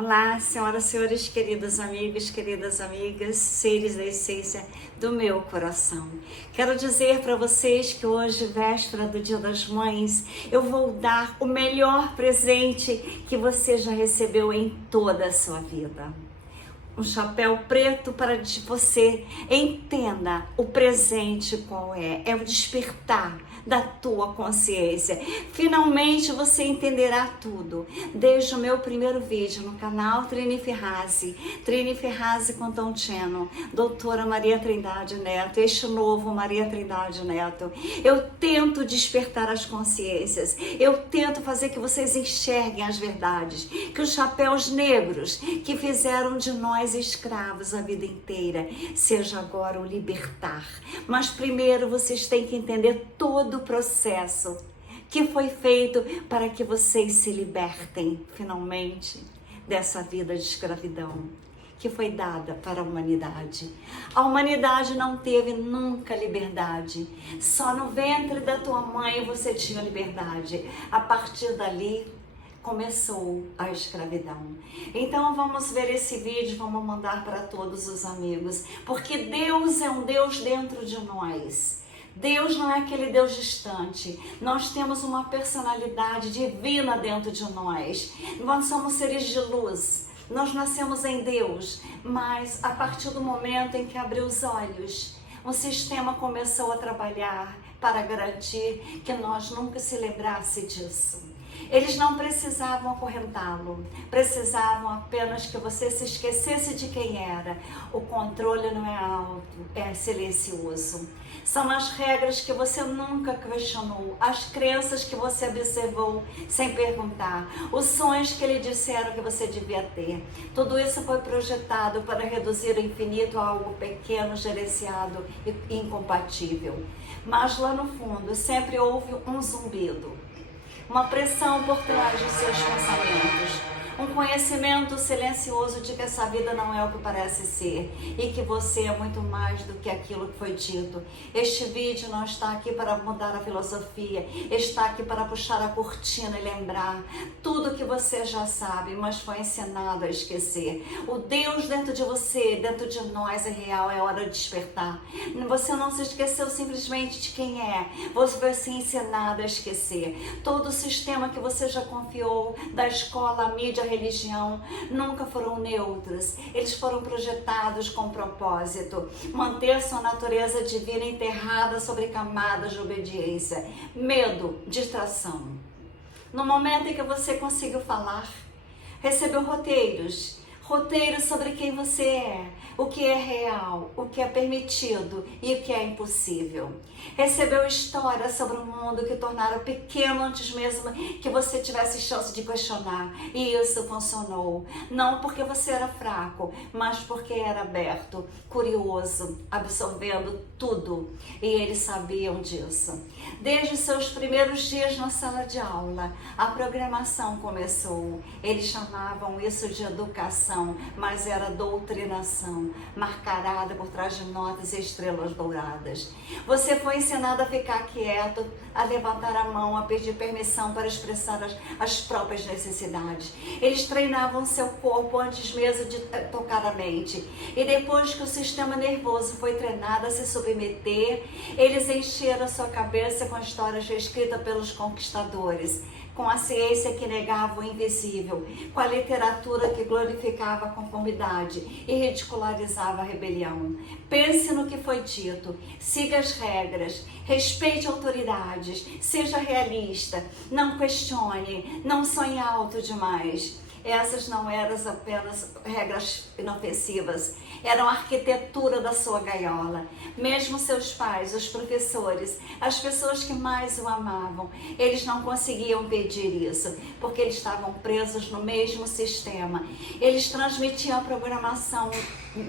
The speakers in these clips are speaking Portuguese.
Olá, senhoras e senhores, queridas amigas, seres da essência do meu coração. Quero dizer para vocês que hoje, véspera do Dia das Mães, eu vou dar o melhor presente que você já recebeu em toda a sua vida. Um chapéu preto para que você entenda o presente qual é. É o despertar da tua consciência. Finalmente você entenderá tudo. Desde o meu primeiro vídeo no canal Trini Ferrazzi com Tom Cheno, doutora Maria Trindade Neto, este novo Maria Trindade Neto. Eu tento despertar as consciências. Eu tento fazer que vocês enxerguem as verdades. Que os chapéus negros que fizeram de nós escravos a vida inteira seja agora o libertar. Mas primeiro vocês têm que entender todo o processo que foi feito para que vocês se libertem finalmente dessa vida de escravidão que foi dada para a humanidade. A humanidade não teve nunca liberdade. Só no ventre da tua mãe você tinha liberdade. A partir dali começou a escravidão. Então vamos ver esse vídeo, vamos mandar para todos os amigos, porque Deus é um Deus dentro de nós. Deus não é aquele Deus distante. Nós temos uma personalidade divina dentro de nós. Nós somos seres de luz. Nós nascemos em Deus, mas a partir do momento em que abriu os olhos, o sistema começou a trabalhar para garantir que nós nunca se lembrasse disso. Eles não precisavam acorrentá-lo, precisavam apenas que você se esquecesse de quem era. O controle não é alto, é silencioso. São as regras que você nunca questionou, as crenças que você observou sem perguntar, os sonhos que lhe disseram que você devia ter. Tudo isso foi projetado para reduzir o infinito a algo pequeno, gerenciado e incompatível. Mas lá no fundo sempre houve um zumbido. Uma pressão por trás de seus pensamentos, um conhecimento silencioso de que essa vida não é o que parece ser e que você é muito mais do que aquilo que foi dito. Este vídeo não está aqui para mudar a filosofia, está aqui para puxar a cortina e lembrar tudo que você já sabe, mas foi ensinado a esquecer. O Deus dentro de você, dentro de nós é real, é hora de despertar. Você não se esqueceu simplesmente de quem é, você foi se ensinado a esquecer. Todo o sistema que você já confiou, da escola, a mídia, a religião, nunca foram neutros. Eles foram projetados com propósito, manter sua natureza divina enterrada sobre camadas de obediência, medo, distração. No momento em que você conseguiu falar, recebeu roteiros sobre quem você é, o que é real, o que é permitido e o que é impossível. Recebeu histórias sobre um mundo que tornaram pequeno antes mesmo que você tivesse chance de questionar. E isso funcionou. Não porque você era fraco, mas porque era aberto, curioso, absorvendo tudo. E eles sabiam disso. Desde seus primeiros dias na sala de aula, a programação começou. Eles chamavam isso de educação, mas era doutrinação, mascarada por trás de notas e estrelas douradas. Você foi ensinado a ficar quieto, a levantar a mão, a pedir permissão para expressar as próprias necessidades. Eles treinavam seu corpo antes mesmo de tocar a mente. E depois que o sistema nervoso foi treinado a se submeter, eles encheram a sua cabeça com histórias reescritas pelos conquistadores, com a ciência que negava o invisível, com a literatura que glorificava a conformidade e ridicularizava a rebelião. Pense no que foi dito, siga as regras, respeite autoridades, seja realista, não questione, não sonhe alto demais. Essas não eram apenas regras inofensivas, eram a arquitetura da sua gaiola. Mesmo seus pais, os professores, as pessoas que mais o amavam, eles não conseguiam pedir isso, porque eles estavam presos no mesmo sistema. Eles transmitiam a programação,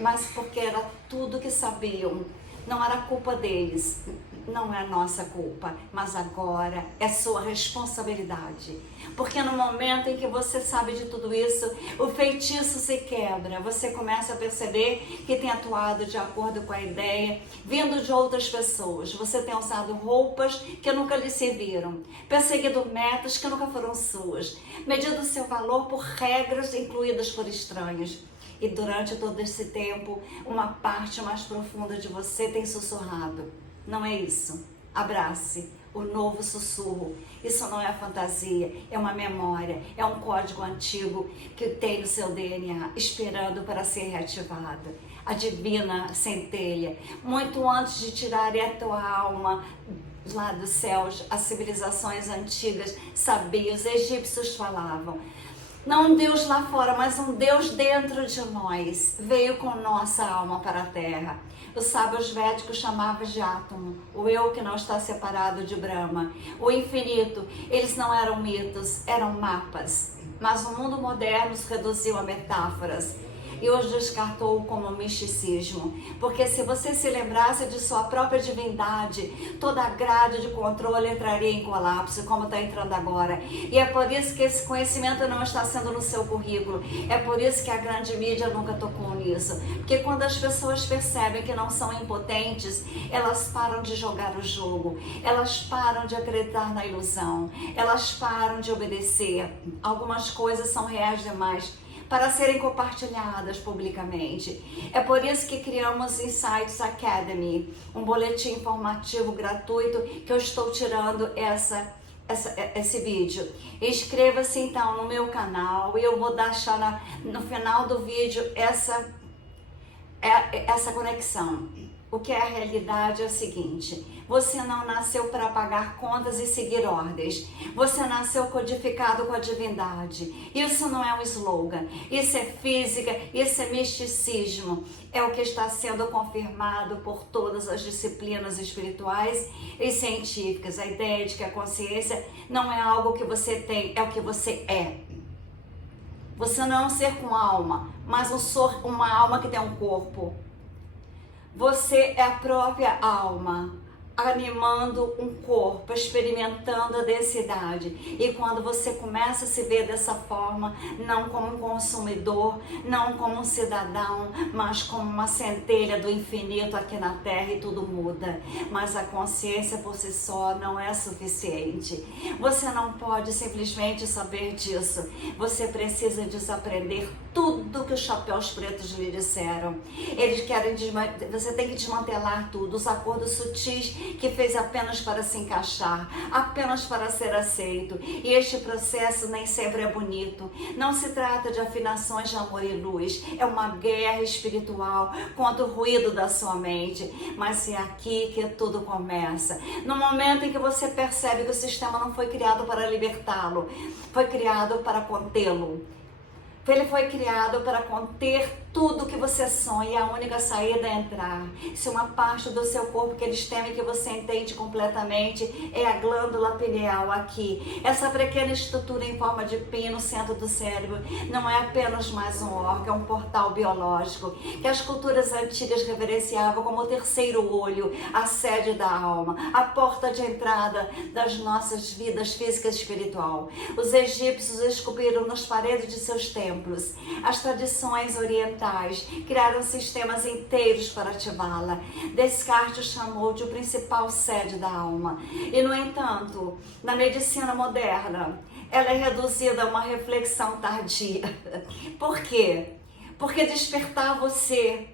mas porque era tudo que sabiam. Não era culpa deles, não é nossa culpa, mas agora é sua responsabilidade. Porque no momento em que você sabe de tudo isso, o feitiço se quebra. Você começa a perceber que tem atuado de acordo com a ideia, vindo de outras pessoas. Você tem usado roupas que nunca lhe serviram, perseguido metas que nunca foram suas, medido seu valor por regras incluídas por estranhos. E durante todo esse tempo, uma parte mais profunda de você tem sussurrado: não é isso. Abrace o novo sussurro. Isso não é fantasia, é uma memória, é um código antigo que tem no seu DNA, esperando para ser reativado. A divina centelha, muito antes de tirarem a tua alma lá dos céus, as civilizações antigas sabiam, os egípcios falavam. Não um Deus lá fora, mas um Deus dentro de nós, veio com nossa alma para a terra. Os sábios védicos chamavam de átomo, o eu que não está separado de Brahma, o infinito. Eles não eram mitos, eram mapas, mas o mundo moderno os reduziu a metáforas e os descartou como misticismo. Porque se você se lembrasse de sua própria divindade, toda a grade de controle entraria em colapso, como está entrando agora. E é por isso que esse conhecimento não está sendo no seu currículo. É por isso que a grande mídia nunca tocou nisso. Porque quando as pessoas percebem que não são impotentes, elas param de jogar o jogo, elas param de acreditar na ilusão, elas param de obedecer. Algumas coisas são reais demais para serem compartilhadas publicamente. É por isso que criamos Insights Academy, um boletim informativo gratuito que eu estou tirando esse vídeo. Inscreva-se então no meu canal e eu vou deixar no final do vídeo essa conexão. O que é a realidade é o seguinte: você não nasceu para pagar contas e seguir ordens. Você nasceu codificado com a divindade. Isso não é um slogan. Isso é física, isso é misticismo. É o que está sendo confirmado por todas as disciplinas espirituais e científicas. A ideia de que a consciência não é algo que você tem, é o que você é. Você não é um ser com alma, mas uma alma que tem um corpo. Você é a própria alma, animando um corpo, experimentando a densidade. E quando você começa a se ver dessa forma, não como um consumidor, não como um cidadão, mas como uma centelha do infinito aqui na Terra, e tudo muda. Mas a consciência por si só não é suficiente. Você não pode simplesmente saber disso. Você precisa desaprender tudo que os chapéus pretos lhe disseram. Eles querem você tem que desmantelar tudo, os acordos sutis que fez apenas para se encaixar, apenas para ser aceito. E este processo nem sempre é bonito. Não se trata de afinações de amor e luz, é uma guerra espiritual contra o ruído da sua mente. Mas é aqui que tudo começa. No momento em que você percebe que o sistema não foi criado para libertá-lo, foi criado para contê-lo. Ele foi criado para conter tudo que você sonha, e a única saída é entrar. Se uma parte do seu corpo que eles temem que você entende completamente é a glândula pineal aqui. Essa pequena estrutura em forma de pino no centro do cérebro não é apenas mais um órgão, é um portal biológico que as culturas antigas reverenciavam como o terceiro olho, a sede da alma, a porta de entrada das nossas vidas física e espiritual. Os egípcios esculpiram nas paredes de seus templos. As tradições orientais criaram sistemas inteiros para ativá-la. Descartes chamou de o principal sede da alma. E, no entanto, na medicina moderna, ela é reduzida a uma reflexão tardia. Por quê? Porque despertar você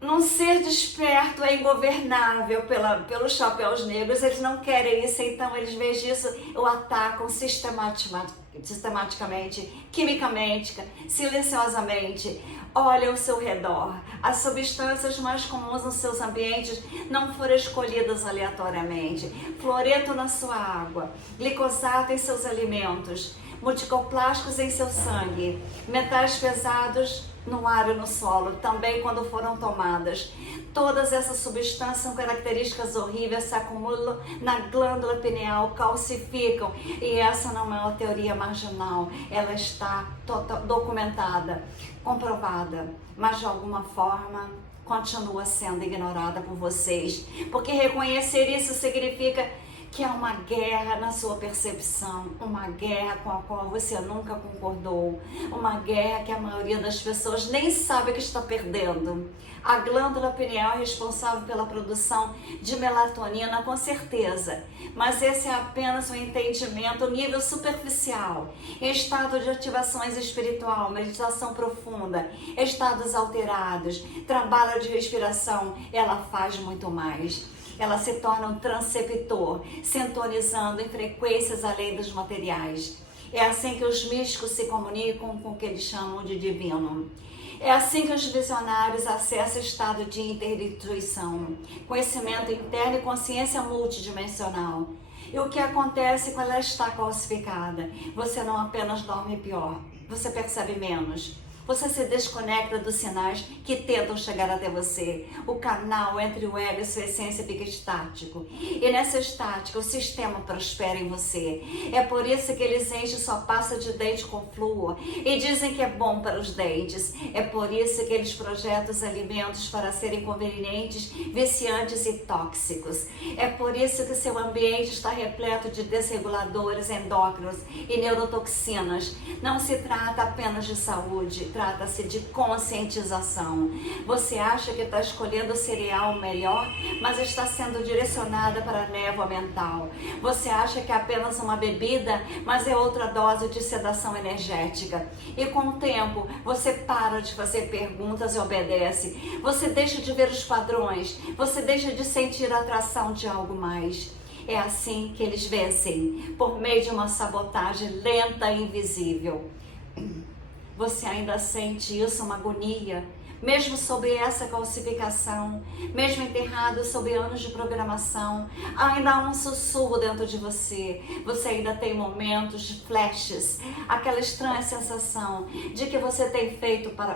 num ser desperto é ingovernável pelos chapéus negros. Eles não querem isso, então eles, em vez disso, o atacam sistematicamente, quimicamente, silenciosamente. Olha ao seu redor. As substâncias mais comuns nos seus ambientes não foram escolhidas aleatoriamente. Fluoreto na sua água, glicosato em seus alimentos, multicoplásticos em seu sangue, metais pesados no ar e no solo, também quando foram tomadas. Todas essas substâncias são características horríveis, se acumulam na glândula pineal, calcificam. E essa não é uma teoria marginal, ela está documentada, comprovada, mas de alguma forma continua sendo ignorada por vocês, porque reconhecer isso significa que há uma guerra na sua percepção, uma guerra com a qual você nunca concordou, uma guerra que a maioria das pessoas nem sabe que está perdendo. A glândula pineal é responsável pela produção de melatonina, com certeza, mas esse é apenas um entendimento nível superficial. Em estado de ativações espiritual, meditação profunda, estados alterados, trabalho de respiração, ela faz muito mais. Ela se torna um transceptor, sintonizando em frequências além dos materiais. É assim que os místicos se comunicam com o que eles chamam de divino. É assim que os visionários acessam o estado de interintuição, conhecimento interno e consciência multidimensional. E o que acontece quando ela está calcificada? Você não apenas dorme pior, você percebe menos. Você se desconecta dos sinais que tentam chegar até você. O canal entre o ego e sua essência fica estático. E nessa estática, o sistema prospera em você. É por isso que eles enchem sua pasta de dente com flúor e dizem que é bom para os dentes. É por isso que eles projetam os alimentos para serem convenientes, viciantes e tóxicos. É por isso que seu ambiente está repleto de desreguladores endócrinos e neurotoxinas. Não se trata apenas de saúde, trata-se de conscientização. Você acha que está escolhendo o cereal melhor, mas está sendo direcionada para a névoa mental. Você acha que é apenas uma bebida, mas é outra dose de sedação energética. E com o tempo, você para de fazer perguntas e obedece. Você deixa de ver os padrões. Você deixa de sentir a atração de algo mais. É assim que eles vencem, por meio de uma sabotagem lenta e invisível. Você ainda sente isso, uma agonia, mesmo sobre essa calcificação, mesmo enterrado sob anos de programação, ainda há um sussurro dentro de você. Você ainda tem momentos de flashes, aquela estranha sensação de que você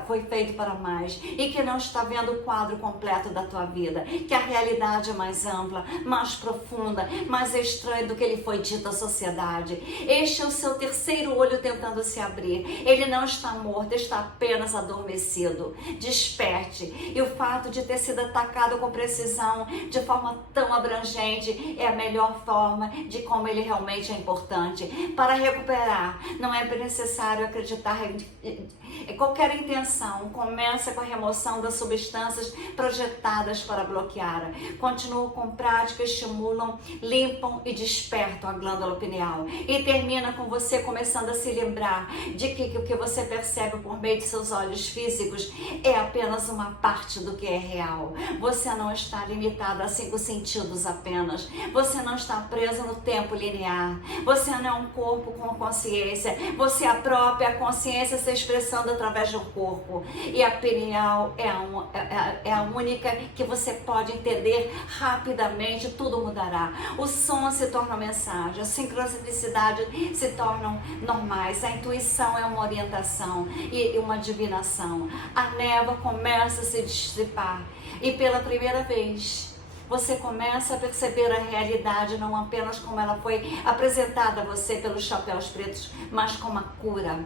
foi feito para mais e que não está vendo o quadro completo da tua vida, que a realidade é mais ampla, mais profunda, mais estranha do que lhe foi dito à sociedade. Este é o seu terceiro olho tentando se abrir. Ele não está morto, está apenas adormecido. Desperte. E o fato de ter sido atacado com precisão, de forma tão abrangente, é a melhor forma de como ele realmente é importante. Para recuperar, não é necessário acreditar em qualquer intenção. Começa com a remoção das substâncias projetadas para bloquear. Continua com práticas que estimulam, limpam e despertam a glândula pineal. E termina com você começando a se lembrar de que o que você percebe por meio de seus olhos físicos é apenas uma parte do que é real. Você não está limitado a 5 sentidos apenas. Você não está preso no tempo linear. Você não é um corpo com consciência. Você é a própria consciência se expressando através do corpo. E a pineal é a única que você pode entender rapidamente. Tudo mudará. O som se torna mensagem. A sincronicidade se tornam normais. A intuição é uma orientação e uma divinação. A névoa começa a se dissipar e pela primeira vez você começa a perceber a realidade não apenas como ela foi apresentada a você pelos chapéus pretos, mas como a cura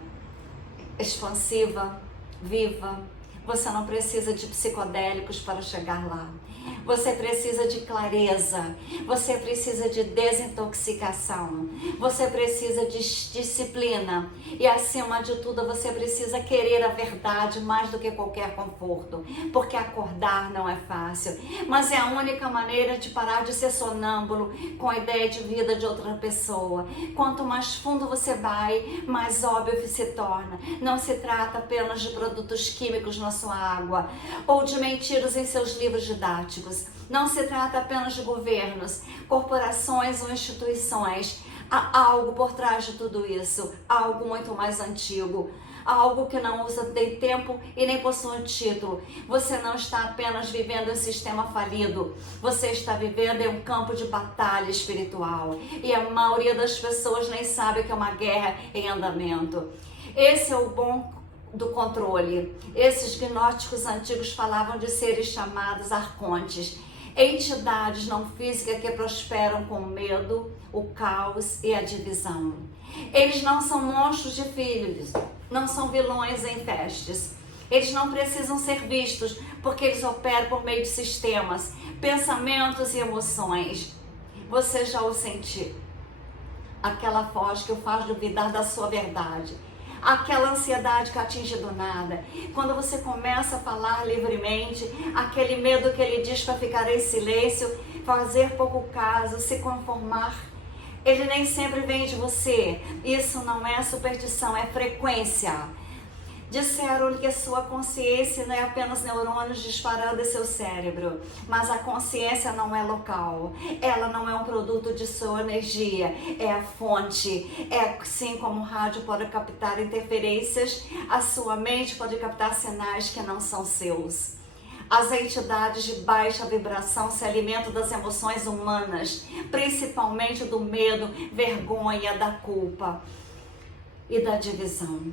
expansiva, viva. Você não precisa de psicodélicos para chegar lá. Você precisa de clareza, você precisa de desintoxicação, você precisa de disciplina e, acima de tudo, você precisa querer a verdade mais do que qualquer conforto, porque acordar não é fácil, mas é a única maneira de parar de ser sonâmbulo com a ideia de vida de outra pessoa. Quanto mais fundo você vai, mais óbvio se torna. Não se trata apenas de produtos químicos na sua água ou de mentiras em seus livros didáticos. Não se trata apenas de governos, corporações ou instituições. Há algo por trás de tudo isso, algo muito mais antigo, algo que não usa nem tempo e nem possui um título. Você não está apenas vivendo um sistema falido, você está vivendo em um campo de batalha espiritual. E a maioria das pessoas nem sabe que é uma guerra em andamento. Esse é o bom do controle. Esses gnósticos antigos falavam de seres chamados arcontes, entidades não físicas que prosperam com o medo, o caos e a divisão. Eles não são monstros de filhos, não são vilões em festes. Eles não precisam ser vistos, porque eles operam por meio de sistemas, pensamentos e emoções. Você já o sentiu? Aquela voz que o faz duvidar da sua verdade. Aquela ansiedade que atinge do nada. Quando você começa a falar livremente, aquele medo que ele diz para ficar em silêncio, fazer pouco caso, se conformar. Ele nem sempre vem de você. Isso não é superstição, é frequência. Disseram-lhe que a sua consciência não é apenas neurônios disparando em seu cérebro, mas a consciência não é local, ela não é um produto de sua energia, é a fonte. É assim como o rádio pode captar interferências, a sua mente pode captar sinais que não são seus. As entidades de baixa vibração se alimentam das emoções humanas, principalmente do medo, vergonha, da culpa e da divisão.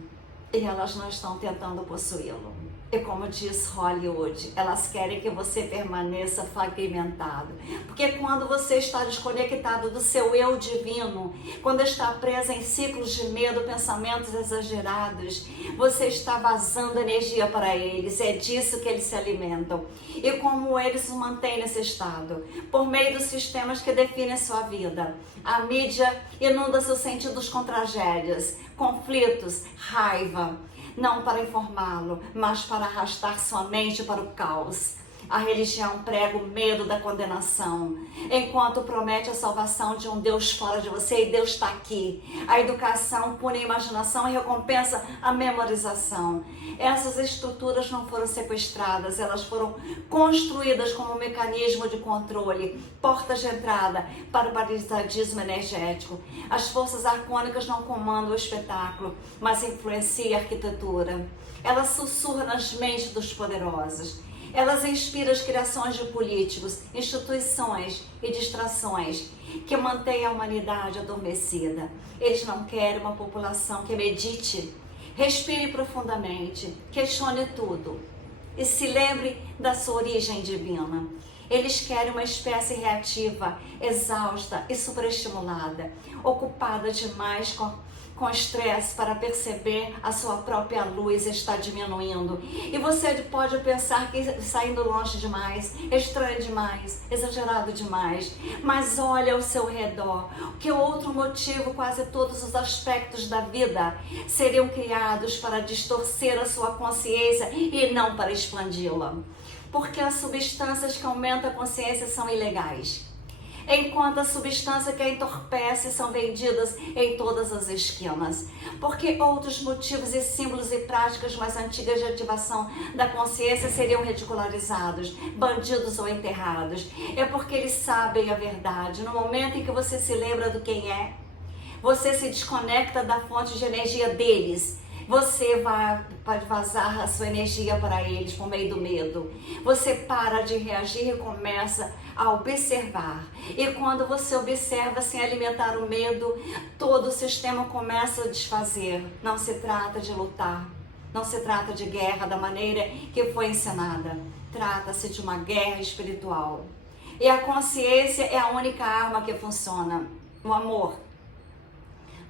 E elas não estão tentando possuí-lo. E como diz Hollywood, elas querem que você permaneça fragmentado. Porque quando você está desconectado do seu eu divino, quando está preso em ciclos de medo, pensamentos exagerados, você está vazando energia para eles. É disso que eles se alimentam. E como eles se mantêm nesse estado? Por meio dos sistemas que definem sua vida. A mídia inunda seus sentidos com tragédias, conflitos, raiva. Não para informá-lo, mas para arrastar sua mente para o caos. A religião prega o medo da condenação, enquanto promete a salvação de um Deus fora de você e Deus está aqui. A educação pune a imaginação e recompensa a memorização. Essas estruturas não foram sequestradas, elas foram construídas como um mecanismo de controle, portas de entrada para o paradismo energético. As forças arcônicas não comandam o espetáculo, mas influenciam a arquitetura. Elas sussurram nas mentes dos poderosos. Elas inspiram as criações de políticos, instituições e distrações que mantêm a humanidade adormecida. Eles não querem uma população que medite, respire profundamente, questione tudo e se lembre da sua origem divina. Eles querem uma espécie reativa, exausta e superestimulada, ocupada demais com estresse para perceber a sua própria luz está diminuindo. E você pode pensar que está indo longe demais, estranho demais, exagerado demais. Mas olha ao seu redor, que outro motivo quase todos os aspectos da vida seriam criados para distorcer a sua consciência e não para expandi-la. Porque as substâncias que aumentam a consciência são ilegais, enquanto as substâncias que a entorpecem são vendidas em todas as esquinas. Porque outros motivos e símbolos e práticas mais antigas de ativação da consciência seriam ridicularizados, bandidos ou enterrados. É porque eles sabem a verdade. No momento em que você se lembra do quem é, você se desconecta da fonte de energia deles. Você vai vazar a sua energia para eles por meio do medo. Você para de reagir e começa a observar. E quando você observa sem alimentar o medo, todo o sistema começa a desfazer. Não se trata de lutar. Não se trata de guerra da maneira que foi ensinada. Trata-se de uma guerra espiritual. E a consciência é a única arma que funciona. O amor.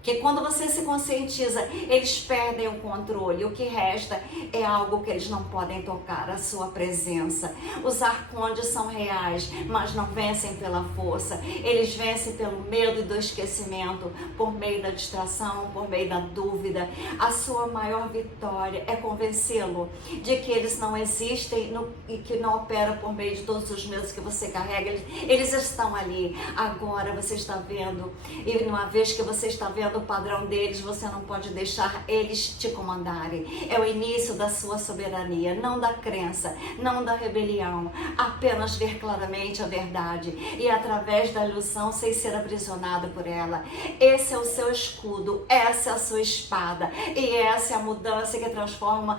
Porque quando você se conscientiza, eles perdem o controle. O que resta é algo que eles não podem tocar, a sua presença. Os arcontes são reais, mas não vencem pela força. Eles vencem pelo medo e do esquecimento, por meio da distração, por meio da dúvida. A sua maior vitória é convencê-lo de que eles não existem e que não operam por meio de todos os medos que você carrega. Eles estão ali. Agora você está vendo, e uma vez que você está vendo o padrão deles, você não pode deixar eles te comandarem. É o início da sua soberania, não da crença, não da rebelião, apenas ver claramente a verdade e através da ilusão sem ser aprisionado por ela. Esse é o seu escudo, essa é a sua espada e essa é a mudança que transforma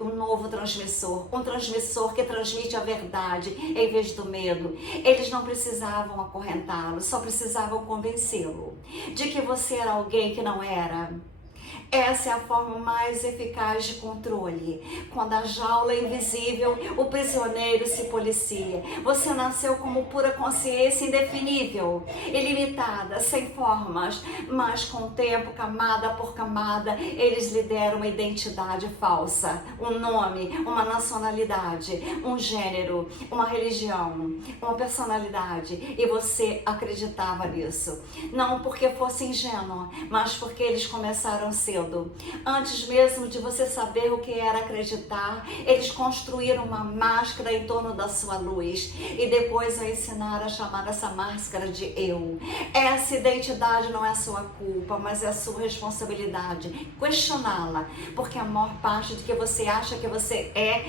um novo transmissor, um transmissor que transmite a verdade em vez do medo. Eles não precisavam acorrentá-lo, só precisavam convencê-lo de que você era alguém que não era. Essa é a forma mais eficaz de controle. Quando a jaula é invisível, o prisioneiro se policia. Você nasceu como pura consciência indefinível, ilimitada, sem formas, mas com o tempo, camada por camada, eles lhe deram uma identidade falsa, um nome, uma nacionalidade, um gênero, uma religião, uma personalidade, e você acreditava nisso. Não porque fosse ingênuo, mas porque eles começaram cedo. Antes mesmo de você saber o que era acreditar, eles construíram uma máscara em torno da sua luz e depois a ensinaram a chamar essa máscara de eu. Essa identidade não é sua culpa, mas é sua responsabilidade. Questioná-la, porque a maior parte do que você acha que você é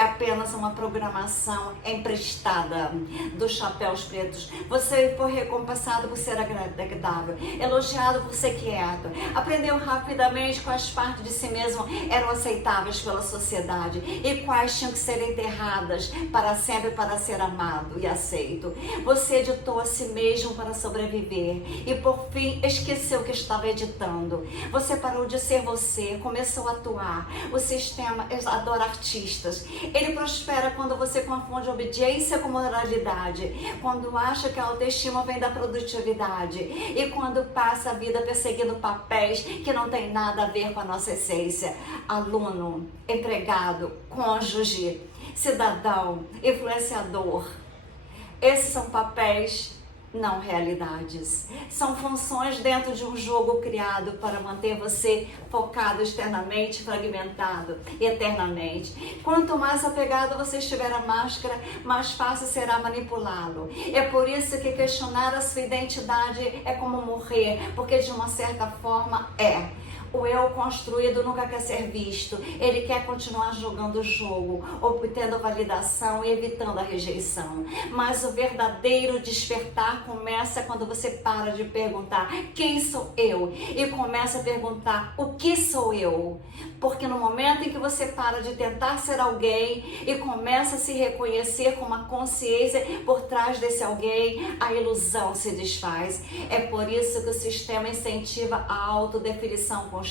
apenas uma programação emprestada dos chapéus pretos. Você foi recompensado por ser agradável, elogiado por ser quieto, aprendeu rapidamente quais partes de si mesmo eram aceitáveis pela sociedade e quais tinham que ser enterradas para sempre para ser amado e aceito. Você editou a si mesmo para sobreviver e por fim esqueceu que estava editando. Você parou de ser você, começou a atuar. O sistema adora artistas. Ele prospera quando você confunde obediência com moralidade, quando acha que a autoestima vem da produtividade e quando passa a vida perseguindo papéis que não tem nada a ver com a nossa essência. Aluno, empregado, cônjuge, cidadão, influenciador. Esses são papéis, não realidades. São funções dentro de um jogo criado para manter você focado externamente, fragmentado eternamente. Quanto mais apegado você estiver à máscara, mais fácil será manipulá-lo. É por isso que questionar a sua identidade é como morrer, porque de uma certa forma é. O eu construído nunca quer ser visto, ele quer continuar jogando o jogo, obtendo validação e evitando a rejeição. Mas o verdadeiro despertar começa quando você para de perguntar quem sou eu e começa a perguntar o que sou eu. Porque no momento em que você para de tentar ser alguém e começa a se reconhecer com uma consciência por trás desse alguém, a ilusão se desfaz. É por isso que o sistema incentiva a autodefinição constante.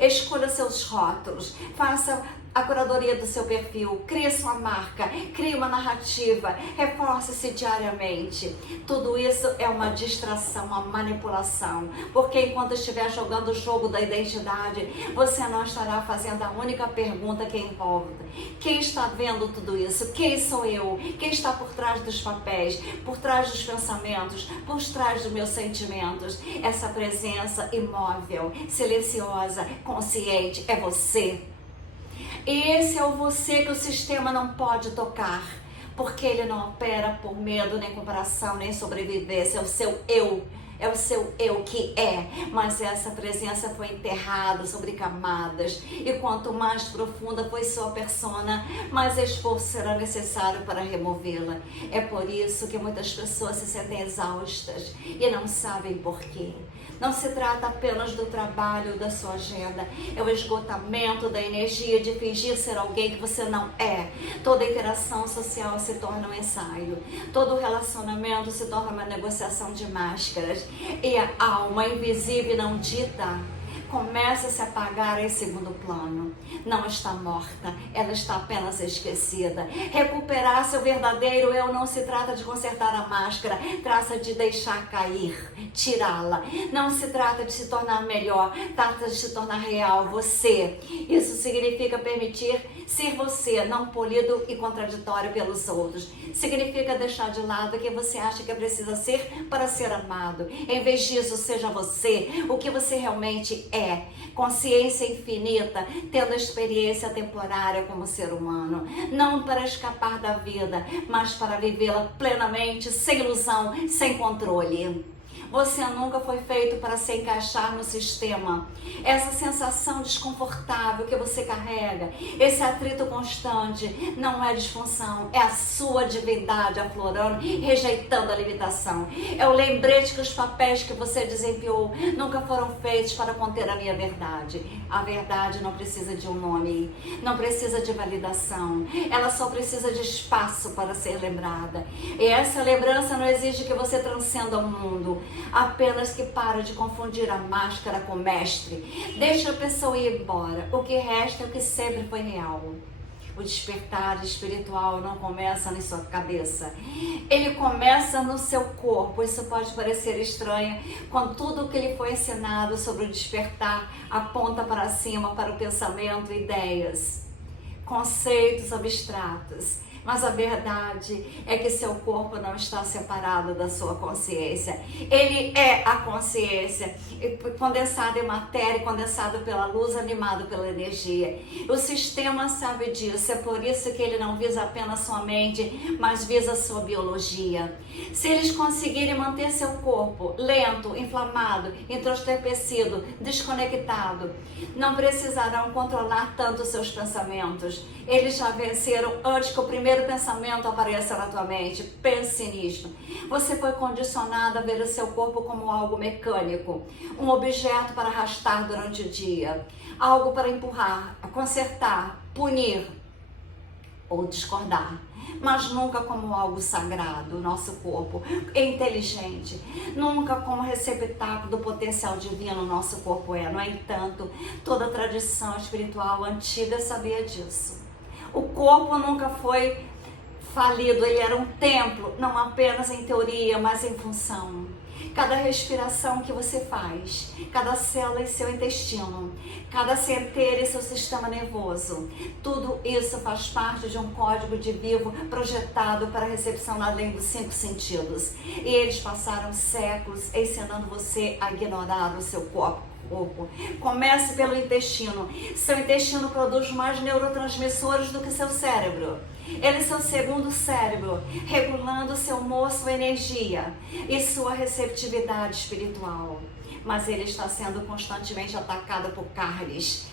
Escolha seus rótulos, faça a curadoria do seu perfil, crie sua marca, crie uma narrativa, reforce-se diariamente. Tudo isso é uma distração, uma manipulação, porque enquanto estiver jogando o jogo da identidade, você não estará fazendo a única pergunta que envolve: quem está vendo tudo isso? Quem sou eu? Quem está por trás dos papéis, por trás dos pensamentos, por trás dos meus sentimentos? Essa presença imóvel, silenciosa, consciente é você. E esse é o você que o sistema não pode tocar, porque ele não opera por medo, nem comparação, nem sobrevivência. É o seu eu. É o seu eu que é, mas essa presença foi enterrada sobre camadas e quanto mais profunda foi sua persona, mais esforço será necessário para removê-la. É por isso que muitas pessoas se sentem exaustas e não sabem por quê. Não se trata apenas do trabalho, da sua agenda, é o esgotamento da energia de fingir ser alguém que você não é. Toda interação social se torna um ensaio, todo relacionamento se torna uma negociação de máscaras. E a alma invisível não dita começa a se apagar em segundo plano. Não está morta, ela está apenas esquecida. Recuperar seu verdadeiro eu não se trata de consertar a máscara, trata de deixar cair, tirá-la. Não se trata de se tornar melhor, trata de se tornar real, você. Isso significa permitir ser você, não polido e contraditório pelos outros. Significa deixar de lado o que você acha que precisa ser para ser amado. Em vez disso, seja você, o que você realmente é. Consciência infinita, tendo experiência temporária como ser humano. Não para escapar da vida, mas para vivê-la plenamente, sem ilusão, sem controle. Você nunca foi feito para se encaixar no sistema. Essa sensação desconfortável que você carrega, esse atrito constante, não é disfunção, é a sua divindade aflorando e rejeitando a limitação. É o lembrete que os papéis que você desempenhou nunca foram feitos para conter a minha verdade. A verdade não precisa de um nome, não precisa de validação, ela só precisa de espaço para ser lembrada. E essa lembrança não exige que você transcenda o mundo, Apenas que para de confundir a máscara com o mestre. Deixa a pessoa ir embora. O que resta é o que sempre foi real. O despertar espiritual não começa na sua cabeça. Ele começa no seu corpo. Isso pode parecer estranho quando tudo o que lhe foi ensinado sobre o despertar aponta para cima, para o pensamento, ideias, conceitos abstratos. Mas a verdade é que seu corpo não está separado da sua consciência. Ele é a consciência, condensado em matéria, condensado pela luz, animado pela energia. O sistema sabe disso, é por isso que ele não visa apenas sua mente, mas visa sua biologia. Se eles conseguirem manter seu corpo lento, inflamado, entrostepecido, desconectado, não precisarão controlar tanto seus pensamentos. Eles já venceram antes que o primeiro pensamento apareça na tua mente. Pense nisso. Você foi condicionado a ver o seu corpo como algo mecânico, um objeto para arrastar durante o dia, algo para empurrar, consertar, punir ou discordar, mas nunca como algo sagrado. Nosso corpo é inteligente, nunca como receptáculo do potencial divino. Nosso corpo é. No entanto, toda a tradição espiritual antiga sabia disso. O corpo nunca foi falido, ele era um templo, não apenas em teoria, mas em função. Cada respiração que você faz, cada célula em seu intestino, cada centelha em seu sistema nervoso, tudo isso faz parte de um código de vivo projetado para a recepção além dos 5 sentidos. E eles passaram séculos ensinando você a ignorar o seu corpo. Comece pelo intestino. Seu intestino produz mais neurotransmissores do que seu cérebro. Ele é seu segundo cérebro, regulando seu humor, sua energia e sua receptividade espiritual. Mas ele está sendo constantemente atacado por cáries,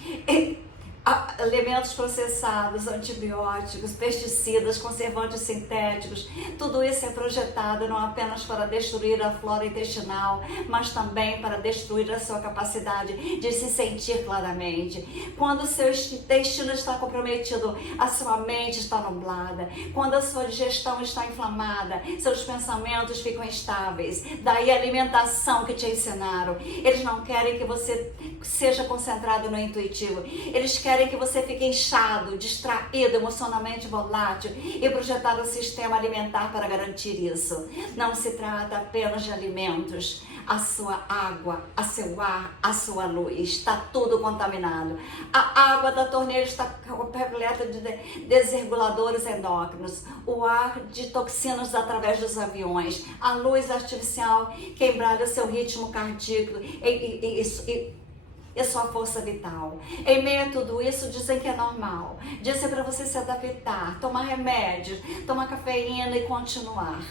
alimentos processados, antibióticos, pesticidas, conservantes sintéticos. Tudo isso é projetado não apenas para destruir a flora intestinal, mas também para destruir a sua capacidade de se sentir claramente. Quando o seu intestino está comprometido, a sua mente está nublada. Quando a sua digestão está inflamada, seus pensamentos ficam instáveis. Daí a alimentação que te ensinaram. Eles não querem que você seja concentrado no intuitivo. Eles querem que você fique inchado, distraído, emocionalmente volátil e projetar o sistema alimentar para garantir isso. Não se trata apenas de alimentos. A sua água, a seu ar, a sua luz, está tudo contaminado. A água da torneira está repleta de desreguladores endócrinos, o ar de toxinas através dos aviões, a luz artificial que embralha o seu ritmo cardíaco e sua força vital. Em meio a tudo isso, dizem que é normal. Dizem para você se adaptar, tomar remédios, tomar cafeína e continuar.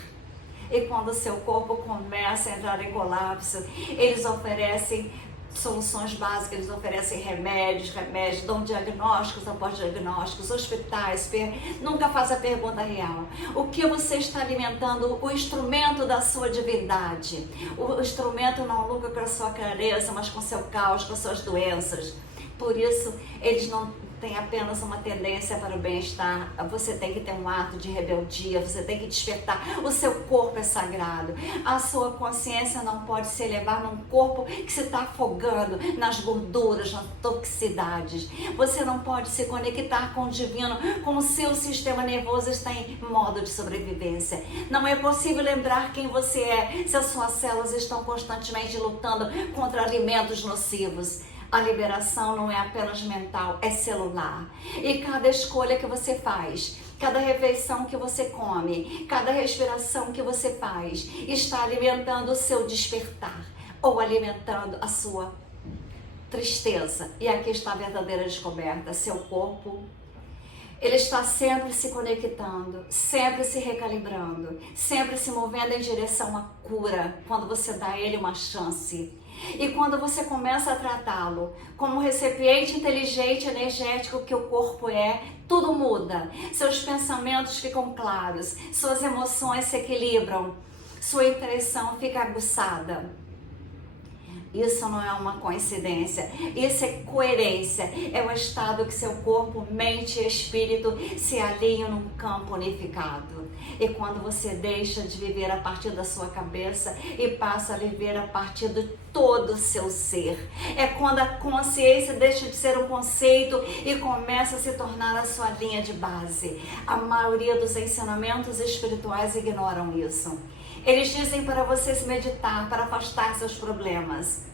E quando o seu corpo começa a entrar em colapso, eles oferecem soluções básicas, eles oferecem remédios, dão diagnósticos após diagnósticos, hospitais, nunca faz a pergunta real. O que você está alimentando? O instrumento da sua divindade. O instrumento não lucra com a sua clareza, mas com seu caos, com suas doenças. Por isso, eles não tem apenas uma tendência para o bem-estar. Você tem que ter um ato de rebeldia, você tem que despertar. O seu corpo é sagrado. A sua consciência não pode se elevar num corpo que se está afogando nas gorduras, nas toxicidades. Você não pode se conectar com o divino, com o seu sistema nervoso está em modo de sobrevivência. Não é possível lembrar quem você é se as suas células estão constantemente lutando contra alimentos nocivos. A liberação não é apenas mental, é celular. E cada escolha que você faz, cada refeição que você come, cada respiração que você faz, está alimentando o seu despertar ou alimentando a sua tristeza. E aqui está a verdadeira descoberta. Seu corpo, ele está sempre se conectando, sempre se recalibrando, sempre se movendo em direção à cura, quando você dá a ele uma chance. E quando você começa a tratá-lo como um recipiente inteligente, energético que o corpo é, tudo muda. Seus pensamentos ficam claros, suas emoções se equilibram, sua intuição fica aguçada. Isso não é uma coincidência, isso é coerência, é um estado que seu corpo, mente e espírito se alinham num campo unificado. E quando você deixa de viver a partir da sua cabeça e passa a viver a partir de todo o seu ser, é quando a consciência deixa de ser um conceito e começa a se tornar a sua linha de base. A maioria dos ensinamentos espirituais ignoram isso. Eles dizem para você se meditar, para afastar seus problemas,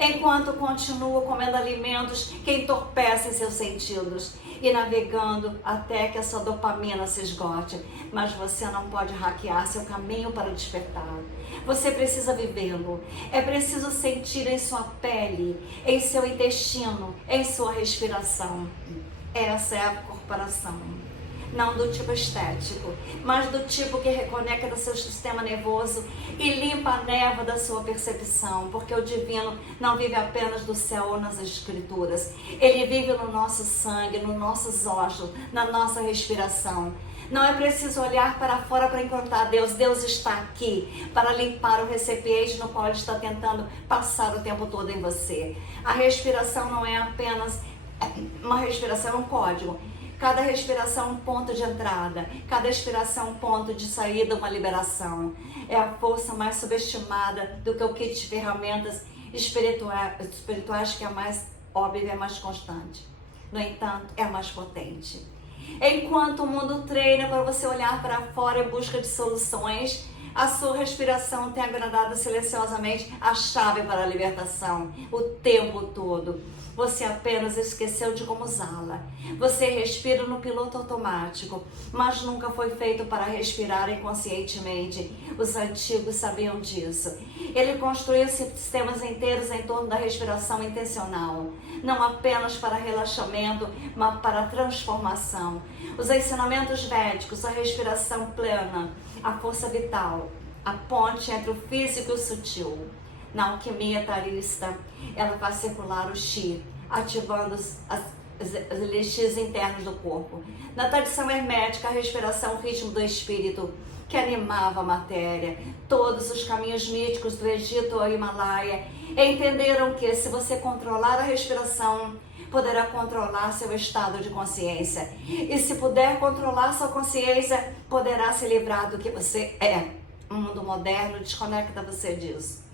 enquanto continua comendo alimentos que entorpecem seus sentidos e navegando até que a sua dopamina se esgote. Mas você não pode hackear seu caminho para despertar. Você precisa vivê-lo. É preciso sentir em sua pele, em seu intestino, em sua respiração. Essa é a corporação. Não do tipo estético, mas do tipo que reconecta seu sistema nervoso e limpa a névoa da sua percepção, porque o divino não vive apenas do céu ou nas escrituras. Ele vive no nosso sangue, nos nossos ossos, na nossa respiração. Não é preciso olhar para fora para encontrar Deus. Deus está aqui para limpar o recipiente no qual Ele está tentando passar o tempo todo em você. A respiração não é apenas uma respiração, é um código. Cada respiração é um ponto de entrada, cada expiração é um ponto de saída, uma liberação. É a força mais subestimada do que o kit de ferramentas espirituais que é mais óbvia, é mais constante. No entanto, é mais potente. Enquanto o mundo treina para você olhar para fora em busca de soluções, a sua respiração tem agradado silenciosamente a chave para a libertação o tempo todo. Você apenas esqueceu de como usá-la. Você respira no piloto automático, mas nunca foi feito para respirar inconscientemente. Os antigos sabiam disso. Ele construiu sistemas inteiros em torno da respiração intencional, não apenas para relaxamento, mas para transformação. Os ensinamentos védicos, a respiração plena, a força vital, a ponte entre o físico e o sutil. Na alquimia tarista, ela faz circular o chi, ativando os elixirs internos do corpo. Na tradição hermética, a respiração, o ritmo do espírito, que animava a matéria. Todos os caminhos míticos do Egito ao Himalaia entenderam que, se você controlar a respiração, poderá controlar seu estado de consciência. E se puder controlar sua consciência, poderá se livrar do que você é. O mundo moderno desconecta você disso.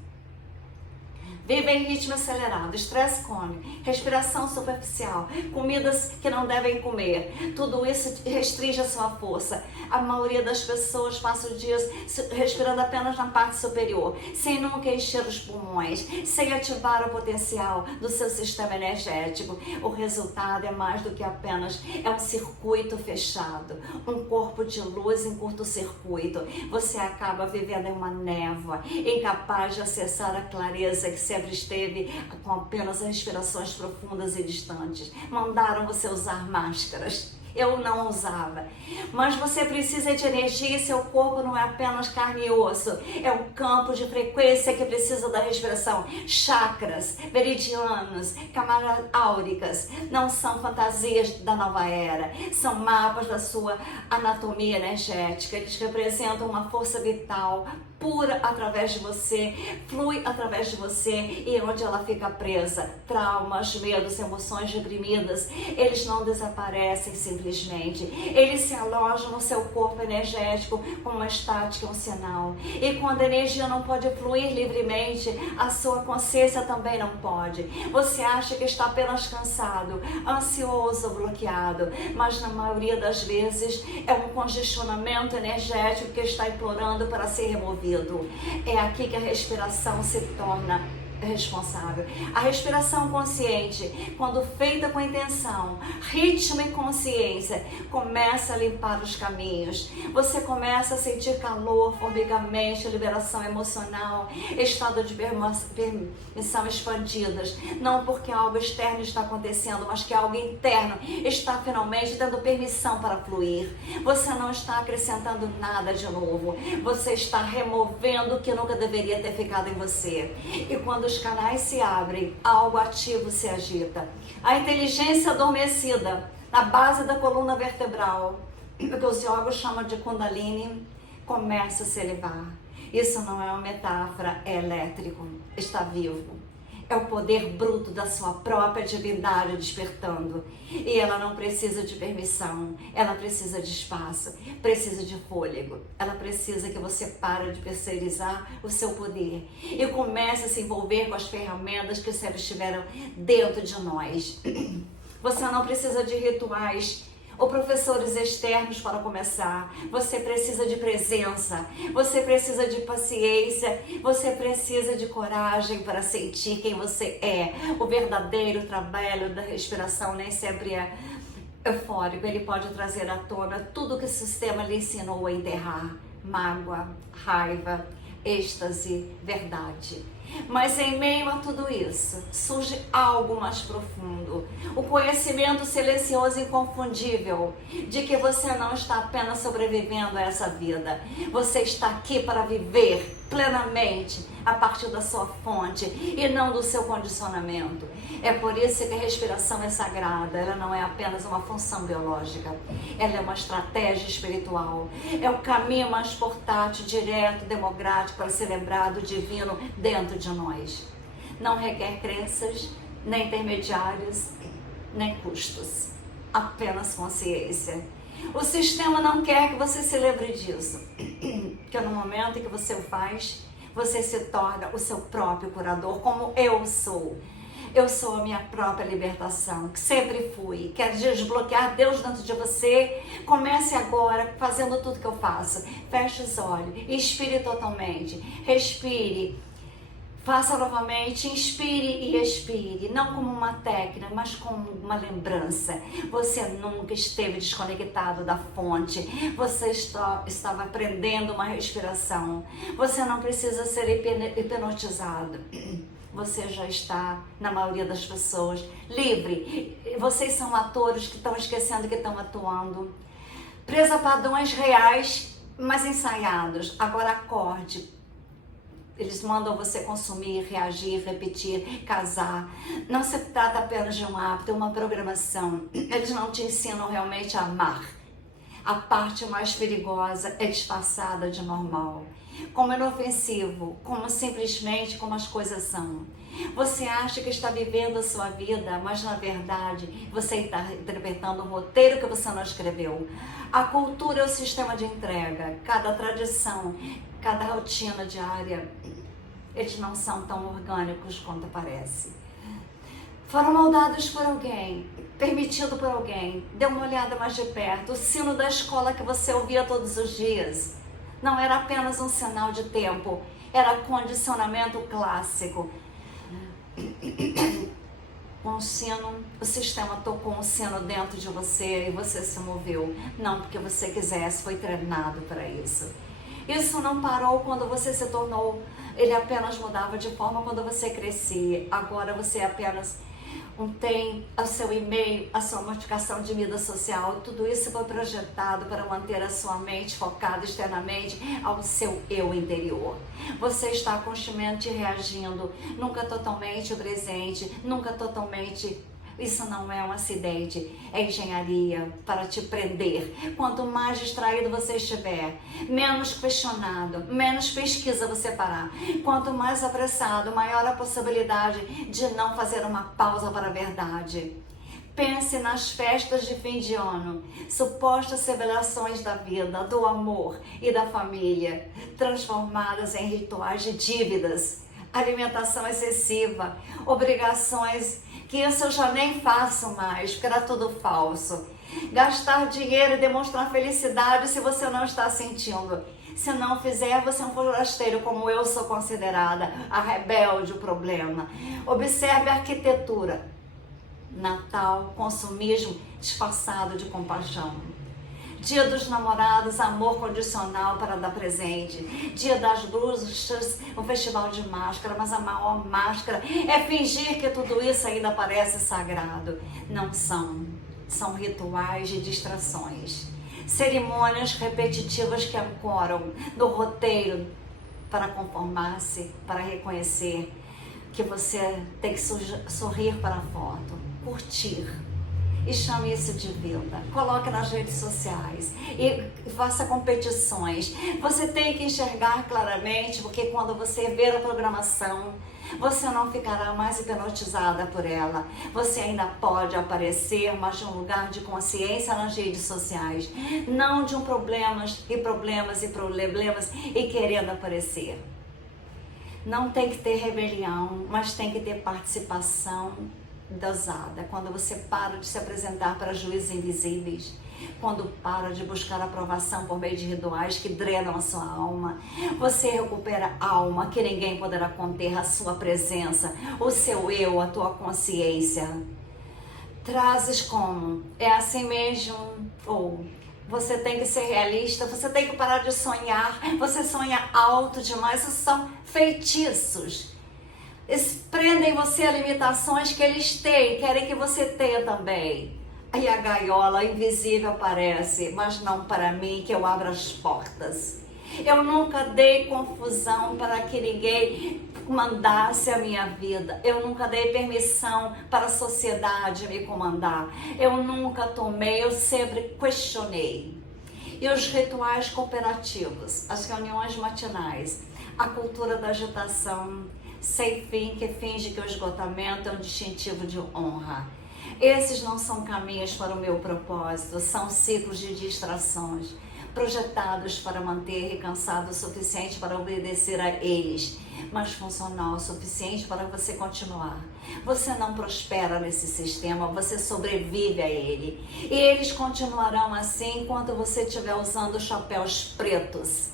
Vive em ritmo acelerado, estresse crônico, respiração superficial, comidas que não devem comer. Tudo isso restringe a sua força. A maioria das pessoas passa os dias respirando apenas na parte superior, sem nunca encher os pulmões, sem ativar o potencial do seu sistema energético. O resultado é mais do que apenas um circuito fechado, um corpo de luz em curto-circuito. Você acaba vivendo em uma névoa, incapaz de acessar a clareza que sempre esteve com apenas respirações profundas e distantes. Mandaram você usar máscaras. Eu não usava. Mas você precisa de energia e seu corpo não é apenas carne e osso. É um campo de frequência que precisa da respiração. Chakras, meridianos, camadas áuricas não são fantasias da nova era. São mapas da sua anatomia energética. Eles representam uma força vital pura através de você, flui através de você e onde ela fica presa. Traumas, medos, emoções reprimidas, eles não desaparecem simplesmente. Eles se alojam no seu corpo energético como uma estática, um sinal. E quando a energia não pode fluir livremente, a sua consciência também não pode. Você acha que está apenas cansado, ansioso, bloqueado, mas na maioria das vezes é um congestionamento energético que está implorando para ser removido. É aqui que a respiração se torna responsável. A respiração consciente, quando feita com intenção, ritmo e consciência, começa a limpar os caminhos. Você começa a sentir calor, formigamento, liberação emocional, estado de permissão expandidas. Não porque algo externo está acontecendo, mas que algo interno está finalmente dando permissão para fluir. Você não está acrescentando nada de novo. Você está removendo o que nunca deveria ter ficado em você. E quando os canais se abrem, algo ativo se agita. A inteligência adormecida na base da coluna vertebral, que os yogis chamam de Kundalini, começa a se elevar. Isso não é uma metáfora, é elétrico, está vivo. É o poder bruto da sua própria divindade despertando. E ela não precisa de permissão, ela precisa de espaço, precisa de fôlego. Ela precisa que você pare de terceirizar o seu poder e comece a se envolver com as ferramentas que sempre estiveram dentro de nós. Você não precisa de rituais ou professores externos para começar. Você precisa de presença, você precisa de paciência, você precisa de coragem para sentir quem você é. O verdadeiro trabalho da respiração nem sempre é eufórico, ele pode trazer à tona tudo que o sistema lhe ensinou a enterrar: mágoa, raiva, êxtase, verdade. Mas em meio a tudo isso, surge algo mais profundo. O conhecimento silencioso e inconfundível de que você não está apenas sobrevivendo a essa vida. Você está aqui para viver plenamente a partir da sua fonte e não do seu condicionamento. É por isso que a respiração é sagrada. Ela não é apenas uma função biológica. Ela é uma estratégia espiritual. É o caminho mais portátil, direto, democrático para se lembrar do divino dentro de nós. Não requer crenças, nem intermediários, nem custos. Apenas consciência. O sistema não quer que você se lembre disso. Que no momento em que você o faz, você se torna o seu próprio curador, como eu sou. Eu sou a minha própria libertação, que sempre fui. Quer desbloquear Deus dentro de você? Comece agora fazendo tudo que eu faço. Feche os olhos, inspire totalmente, respire. Faça novamente, inspire e expire, não como uma técnica, mas como uma lembrança. Você nunca esteve desconectado da fonte, você estava aprendendo uma respiração. Você não precisa ser hipnotizado. Você já está, na maioria das pessoas, livre. Vocês são atores que estão esquecendo que estão atuando. Presa a padrões reais, mas ensaiados. Agora acorde. Eles mandam você consumir, reagir, repetir, casar. Não se trata apenas de um hábito, é uma programação. Eles não te ensinam realmente a amar. A parte mais perigosa é disfarçada de normal, como inofensivo, como simplesmente como as coisas são. Você acha que está vivendo a sua vida, mas na verdade você está interpretando um roteiro que você não escreveu. A cultura é o sistema de entrega, cada tradição, cada rotina diária, eles não são tão orgânicos quanto parece. Foram moldados por alguém, permitido por alguém. Dê uma olhada mais de perto. O sino da escola que você ouvia todos os dias não era apenas um sinal de tempo, era condicionamento clássico. Com o sino, o sistema tocou um sino dentro de você e você se moveu. Não porque você quisesse, foi treinado para isso. Isso não parou quando você se tornou, ele apenas mudava de forma quando você crescia. Agora você apenas tem o seu e-mail, a sua notificação de mídia social, tudo isso foi projetado para manter a sua mente focada externamente ao seu eu interior. Você está constantemente reagindo, nunca totalmente presente, nunca totalmente. Isso não é um acidente, é engenharia para te prender. Quanto mais distraído você estiver, menos questionado, menos pesquisa você fará. Quanto mais apressado, maior a possibilidade de não fazer uma pausa para a verdade. Pense nas festas de fim de ano, supostas celebrações da vida, do amor e da família, transformadas em rituais de dívidas, alimentação excessiva, obrigações que isso eu já nem faço mais, porque era tudo falso. Gastar dinheiro e demonstrar felicidade se você não está sentindo. Se não fizer, você é um forasteiro, como eu sou considerada, a rebelde, o problema. Observe a arquitetura. Natal, consumismo disfarçado de compaixão. Dia dos namorados, amor condicional para dar presente. Dia das bruxas, um festival de máscara, mas a maior máscara é fingir que tudo isso ainda parece sagrado. Não são. São rituais de distrações. Cerimônias repetitivas que ancoram no roteiro para conformar-se, para reconhecer que você tem que sorrir para a foto, curtir. E chame isso de vida. Coloque nas redes sociais e faça competições. Você tem que enxergar claramente, porque quando você ver a programação, Você não ficará mais hipnotizada por ela. Você ainda pode aparecer, mas de um lugar de consciência nas redes sociais. Não de um problemas e querendo aparecer. Não tem que ter rebelião, mas tem que ter participação dosada. Quando você para de se apresentar para juízes invisíveis, quando para de buscar aprovação por meio de rituais que drenam a sua alma, você recupera a alma que ninguém poderá conter, a sua presença, o seu eu, a tua consciência. Trazes como? É assim mesmo? Ou você tem que ser realista, você tem que parar de sonhar, você sonha alto demais, isso são feitiços. Eles prendem você a limitações que eles têm, querem que você tenha também. Aí a gaiola invisível aparece, mas não para mim, que eu abro as portas. Eu nunca dei confusão para que ninguém mandasse a minha vida. Eu nunca dei permissão para a sociedade me comandar. Eu nunca tomei, eu sempre questionei. E os rituais cooperativos, as reuniões matinais, a cultura da agitação sem fim, que finge que o esgotamento é um distintivo de honra. Esses não são caminhos para o meu propósito, são ciclos de distrações, projetados para manter cansado o suficiente para obedecer a eles, mas funcional o suficiente para você continuar. Você não prospera nesse sistema, você sobrevive a ele. E eles continuarão assim enquanto você estiver usando chapéus pretos.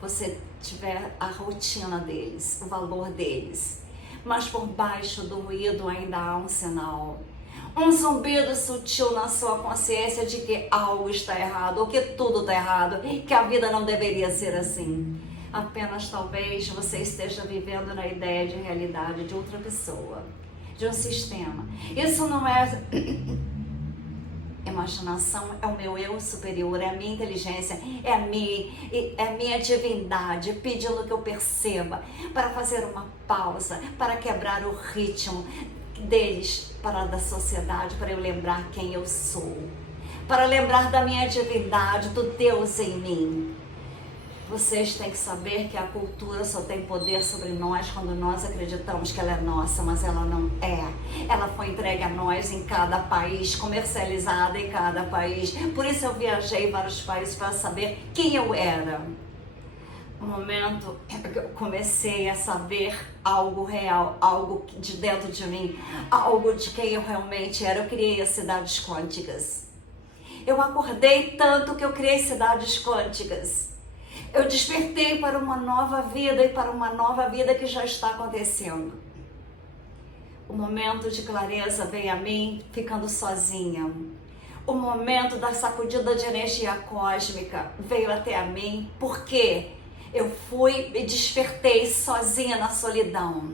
Você tiver a rotina deles, o valor deles. Mas por baixo do ruído ainda há um sinal. Um zumbido sutil na sua consciência de que algo está errado, ou que tudo está errado, que a vida não deveria ser assim. Apenas talvez você esteja vivendo na ideia de realidade de outra pessoa, de um sistema. Isso não é imaginação, é o meu eu superior, é a minha inteligência, é a minha divindade pedindo que eu perceba, para fazer uma pausa, para quebrar o ritmo deles, para da sociedade, para eu lembrar quem eu sou, para lembrar da minha divindade, do Deus em mim. Vocês têm que saber que a cultura só tem poder sobre nós quando nós acreditamos que ela é nossa, mas ela não é. Ela foi entregue a nós em cada país, comercializada em cada país. Por isso eu viajei para vários países para saber quem eu era. No momento que eu comecei a saber algo real, algo de dentro de mim, algo de quem eu realmente era, eu criei as cidades quânticas. Eu acordei tanto que eu criei cidades quânticas. Eu despertei para uma nova vida e para uma nova vida que já está acontecendo. O momento de clareza veio a mim ficando sozinha. O momento da sacudida de energia cósmica veio até a mim porque eu fui e despertei sozinha na solidão.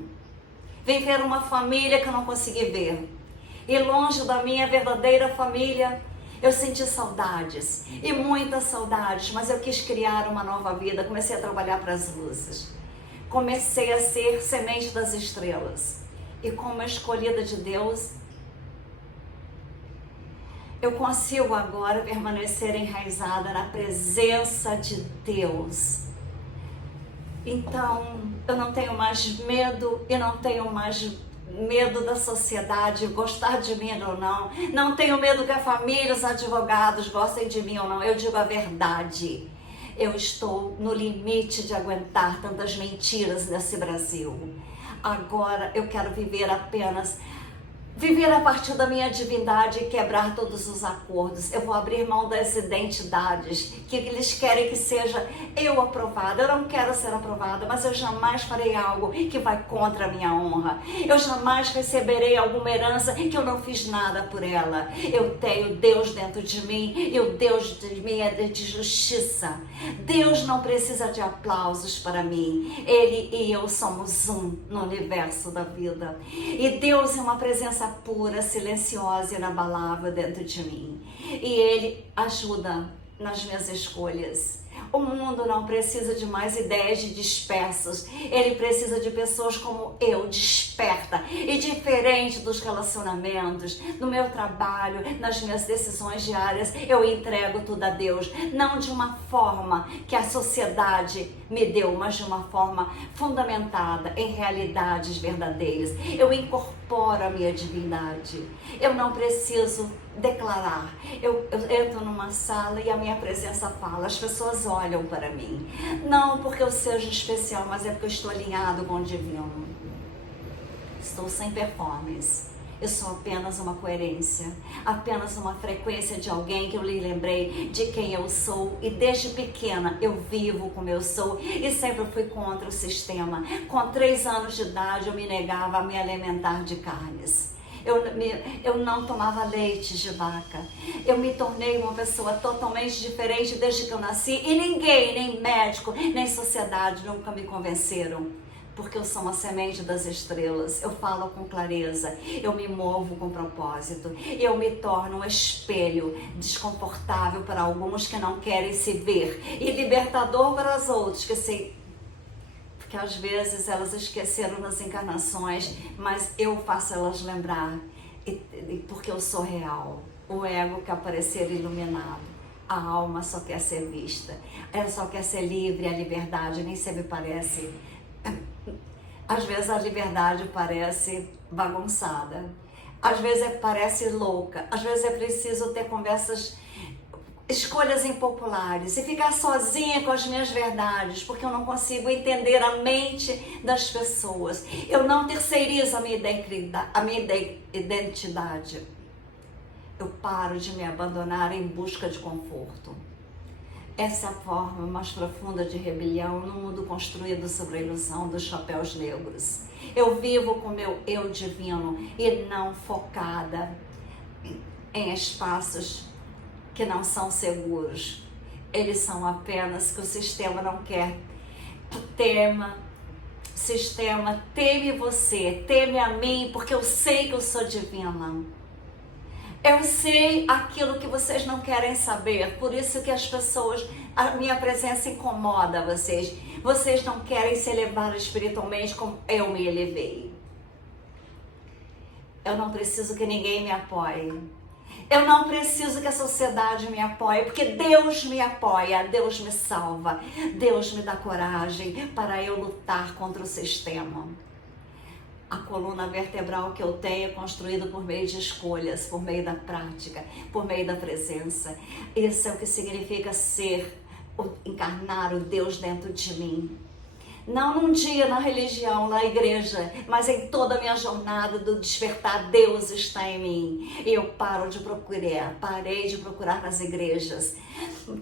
Vim ver uma família que eu não consegui ver. E longe da minha verdadeira família, eu senti saudades, e muitas saudades, mas eu quis criar uma nova vida, comecei a trabalhar para as luzes. Comecei a ser semente das estrelas. E como escolhida de Deus, eu consigo agora permanecer enraizada na presença de Deus. Então, eu não tenho mais medo e não tenho mais medo da sociedade gostar de mim ou não. Não tenho medo que a família, os advogados gostem de mim ou não. Eu digo a verdade. Eu estou no limite de aguentar tantas mentiras nesse Brasil. Agora eu quero viver a partir da minha divindade e quebrar todos os acordos. Eu vou abrir mão das identidades que eles querem que seja eu aprovada. Eu não quero ser aprovada, mas eu jamais farei algo que vai contra a minha honra. Eu jamais receberei alguma herança que eu não fiz nada por ela. Eu tenho Deus dentro de mim e o Deus de mim é de justiça. Deus não precisa de aplausos para mim. Ele e eu somos um no universo da vida. E Deus é uma presença pura, silenciosa e inabalável dentro de mim. E Ele ajuda nas minhas escolhas. O mundo não precisa de mais ideias de dispersos. Ele precisa de pessoas como eu, desperta e diferente dos relacionamentos, no meu trabalho, nas minhas decisões diárias. Eu entrego tudo a Deus, não de uma forma que a sociedade me deu, mas de uma forma fundamentada em realidades verdadeiras. Eu incorporo a minha divindade. Eu não preciso declarar. Eu entro numa sala e a minha presença fala, as pessoas olham para mim. Não porque eu seja especial, mas é porque eu estou alinhado com o divino. Estou sem performance. Eu sou apenas uma coerência, apenas uma frequência de alguém que eu lhe lembrei de quem eu sou. E desde pequena eu vivo como eu sou e sempre fui contra o sistema. Com 3 anos de idade eu me negava a me alimentar de carnes. Eu não tomava leite de vaca. Eu me tornei uma pessoa totalmente diferente desde que eu nasci. E ninguém, nem médico, nem sociedade nunca me convenceram. Porque eu sou uma semente das estrelas, eu falo com clareza, eu me movo com propósito, eu me torno um espelho desconfortável para alguns que não querem se ver e libertador para os outros que se... Porque às vezes elas esqueceram nas encarnações, mas eu faço elas lembrar, porque eu sou real. O ego quer parecer iluminado, a alma só quer ser vista, ela só quer ser livre, a liberdade nem sempre parece... Às vezes a liberdade parece bagunçada, às vezes parece louca, às vezes é preciso ter conversas, escolhas impopulares e ficar sozinha com as minhas verdades, porque eu não consigo entender a mente das pessoas. Eu não terceirizo a minha identidade. Eu paro de me abandonar em busca de conforto. Essa é a forma mais profunda de rebelião no mundo construído sobre a ilusão dos chapéus negros. Eu vivo com meu eu divino e não focada em espaços que não são seguros. Eles são apenas que o sistema não quer. Sistema, teme você, teme a mim, porque eu sei que eu sou divina. Eu sei aquilo que vocês não querem saber, por isso que as pessoas, a minha presença incomoda vocês. Vocês não querem se elevar espiritualmente como eu me elevei. Eu não preciso que ninguém me apoie. Eu não preciso que a sociedade me apoie, porque Deus me apoia, Deus me salva, Deus me dá coragem para eu lutar contra o sistema. A coluna vertebral que eu tenho é construída por meio de escolhas, por meio da prática, por meio da presença. Isso é o que significa encarnar o Deus dentro de mim. Não num dia na religião, na igreja, mas em toda a minha jornada do despertar, Deus está em mim. E eu parei de procurar nas igrejas,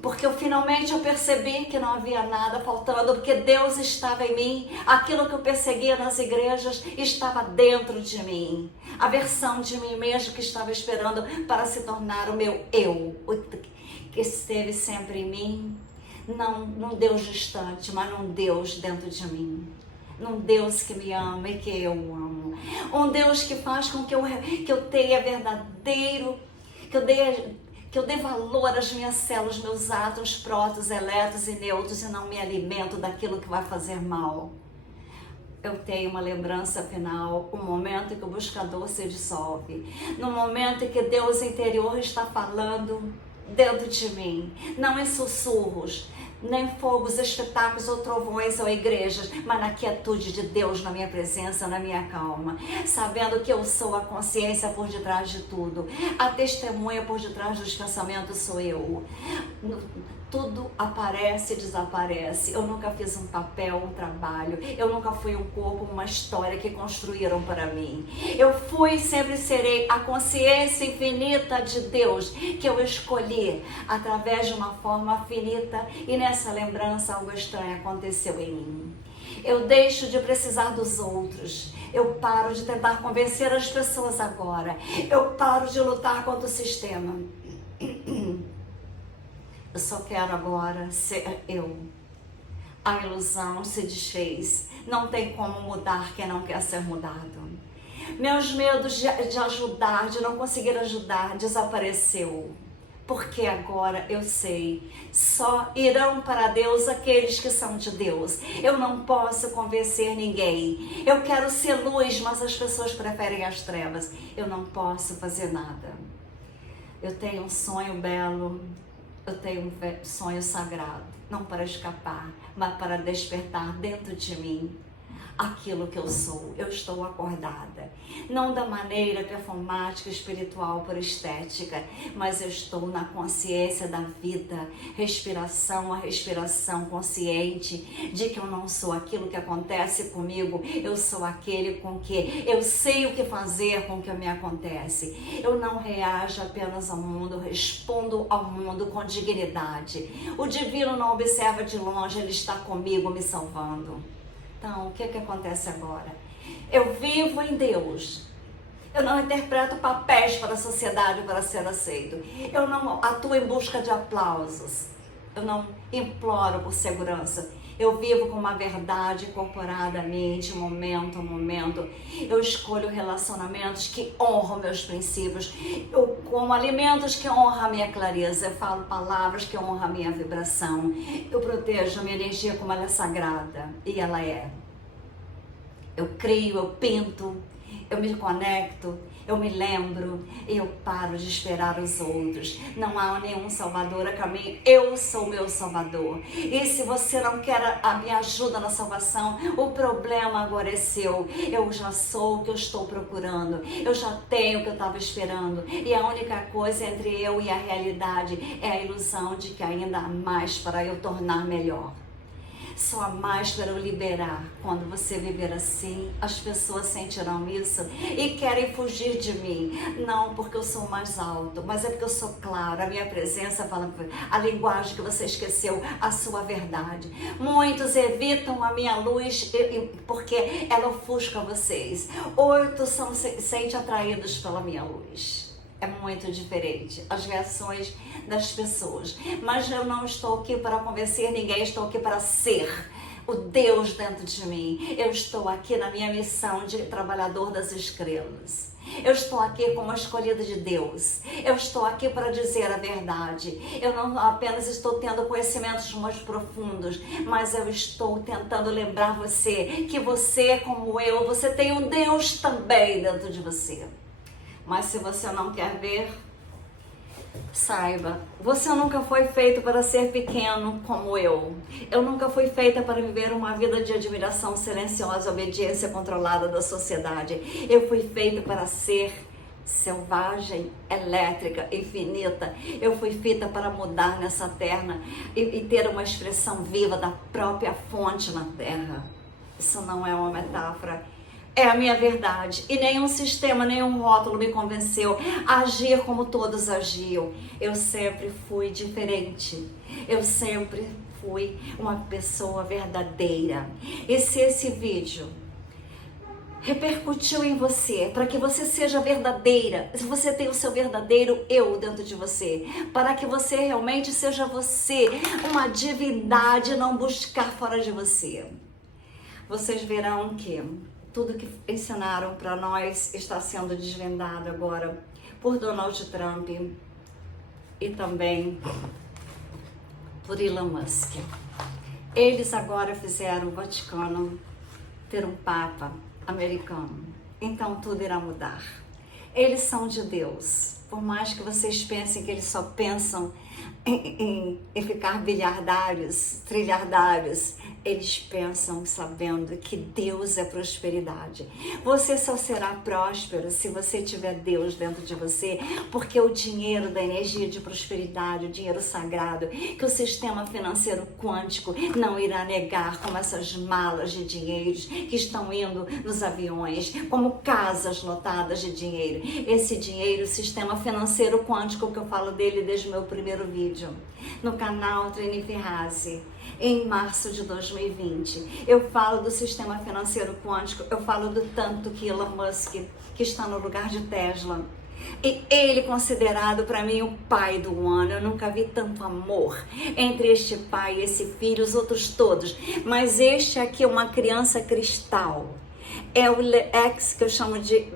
porque finalmente eu percebi que não havia nada faltando, porque Deus estava em mim. Aquilo que eu perseguia nas igrejas estava dentro de mim. A versão de mim mesmo que estava esperando para se tornar o meu eu, que esteve sempre em mim. Não num Deus distante, mas num Deus dentro de mim. Num Deus que me ama e que eu amo. Um Deus que faz com que eu tenha verdadeiro, que eu dê valor às minhas células, meus átomos, prótons, elétrons e nêutrons e não me alimento daquilo que vai fazer mal. Eu tenho uma lembrança final, um momento em que o buscador se dissolve. No momento em que Deus interior está falando dentro de mim, não em sussurros, nem fogos, espetáculos ou trovões ou igrejas, mas na quietude de Deus, na minha presença, na minha calma, sabendo que eu sou a consciência por detrás de tudo, a testemunha por detrás dos pensamentos sou eu. Tudo aparece e desaparece. Eu nunca fiz um papel, um trabalho. Eu nunca fui um corpo, uma história que construíram para mim. Eu fui e sempre serei a consciência infinita de Deus que eu escolhi através de uma forma finita, e nessa lembrança algo estranho aconteceu em mim. Eu deixo de precisar dos outros. Eu paro de tentar convencer as pessoas agora. Eu paro de lutar contra o sistema. Eu só quero agora ser eu. A ilusão se desfez. Não tem como mudar quem não quer ser mudado. Meus medos de ajudar, de não conseguir ajudar, desapareceu. Porque agora eu sei, só irão para Deus aqueles que são de Deus. Eu não posso convencer ninguém. Eu quero ser luz, mas as pessoas preferem as trevas. Eu não posso fazer nada. Eu tenho um sonho belo, eu tenho um sonho sagrado, não para escapar, mas para despertar dentro de mim aquilo que eu sou. Eu estou acordada, não da maneira performática, espiritual, por estética, mas eu estou na consciência da vida, respiração a respiração, consciente de que eu não sou aquilo que acontece comigo, eu sou aquele com que eu sei o que fazer com o que me acontece. Eu não reajo apenas ao mundo, respondo ao mundo com dignidade. O divino não observa de longe, ele está comigo me salvando. Então, o que acontece agora? Eu vivo em Deus. Eu não interpreto papéis para a sociedade para ser aceito. Eu não atuo em busca de aplausos. Eu não imploro por segurança. Eu vivo com uma verdade incorporada a mim de momento a momento. Eu escolho relacionamentos que honram meus princípios. Eu como alimentos que honram a minha clareza. Eu falo palavras que honram a minha vibração. Eu protejo a minha energia como ela é sagrada. E ela é. Eu crio, eu pinto, eu me conecto, eu me lembro e eu paro de esperar os outros. Não há nenhum salvador a caminho, eu sou o meu salvador. E se você não quer a minha ajuda na salvação, o problema agora é seu. Eu já sou o que eu estou procurando, eu já tenho o que eu estava esperando. E a única coisa entre eu e a realidade é a ilusão de que ainda há mais para eu tornar melhor. Só há mais para eu liberar. Quando você viver assim, as pessoas sentirão isso e querem fugir de mim. Não porque eu sou mais alto, mas é porque eu sou claro. A minha presença fala a linguagem que você esqueceu, a sua verdade. Muitos evitam a minha luz porque ela ofusca vocês. Outros se sentem atraídos pela minha luz. É muito diferente as reações das pessoas. Mas eu não estou aqui para convencer ninguém, estou aqui para ser o Deus dentro de mim. Eu estou aqui na minha missão de trabalhador das estrelas. Eu estou aqui como escolhida de Deus. Eu estou aqui para dizer a verdade. Eu não apenas estou tendo conhecimentos mais profundos, mas eu estou tentando lembrar você que você, como eu, você tem um Deus também dentro de você. Mas se você não quer ver, saiba, você nunca foi feito para ser pequeno como eu. Eu nunca fui feita para viver uma vida de admiração silenciosa, obediência controlada da sociedade. Eu fui feita para ser selvagem, elétrica, infinita. Eu fui feita para mudar nessa terra e ter uma expressão viva da própria fonte na terra. Isso não é uma metáfora. É a minha verdade e nenhum sistema, nenhum rótulo me convenceu a agir como todos agiam. Eu sempre fui diferente, eu sempre fui uma pessoa verdadeira. E se esse vídeo repercutiu em você, para que você seja verdadeira, se você tem o seu verdadeiro eu dentro de você, para que você realmente seja você, uma divindade, não buscar fora de você, vocês verão que tudo que ensinaram para nós está sendo desvendado agora por Donald Trump e também por Elon Musk. Eles agora fizeram o Vaticano ter um Papa americano. Então tudo irá mudar. Eles são de Deus. Por mais que vocês pensem que eles só pensam em ficar bilhardários, trilhardários, eles pensam sabendo que Deus é prosperidade. Você só será próspero se você tiver Deus dentro de você, porque o dinheiro da energia de prosperidade, o dinheiro sagrado, que o sistema financeiro quântico não irá negar, como essas malas de dinheiros que estão indo nos aviões, como casas lotadas de dinheiro. Esse dinheiro, o sistema financeiro quântico, que eu falo dele desde o meu primeiro vídeo, no canal Trini Ferrazzi, em março de 2020. Eu falo do sistema financeiro quântico, eu falo do tanto que Elon Musk, que está no lugar de Tesla, e ele considerado para mim o pai do ano. Eu nunca vi tanto amor entre este pai e esse filho, os outros todos, mas este aqui é uma criança cristal. É o Lex, que eu chamo de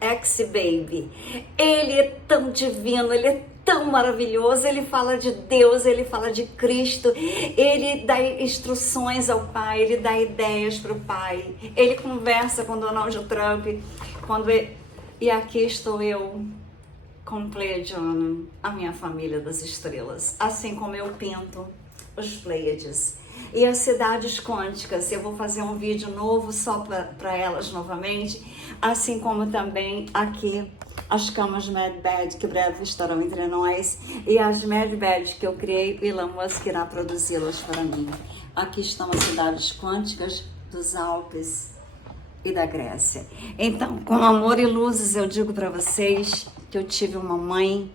Ex-Baby. Ele é tão divino, ele é tão maravilhoso, ele fala de Deus, ele fala de Cristo, ele dá instruções ao pai, ele dá ideias para o pai, ele conversa com Donald Trump, e aqui estou eu com Pleiadiana, a minha família das estrelas, assim como eu pinto os Pleiades. E as cidades quânticas, eu vou fazer um vídeo novo só para elas novamente, assim como também aqui as camas Mad Bed, que breve estarão entre nós, e as Mad Bed que eu criei, Elon Musk irá produzi-las para mim. Aqui estão as cidades quânticas dos Alpes e da Grécia. Então, com amor e luzes, eu digo para vocês que eu tive uma mãe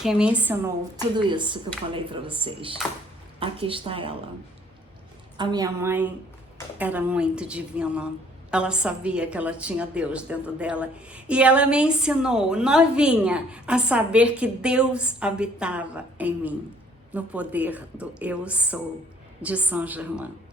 que me ensinou tudo isso que eu falei para vocês. Aqui está ela. A minha mãe era muito divina. Ela sabia que ela tinha Deus dentro dela. E ela me ensinou, novinha, a saber que Deus habitava em mim, no poder do Eu Sou de Saint Germain.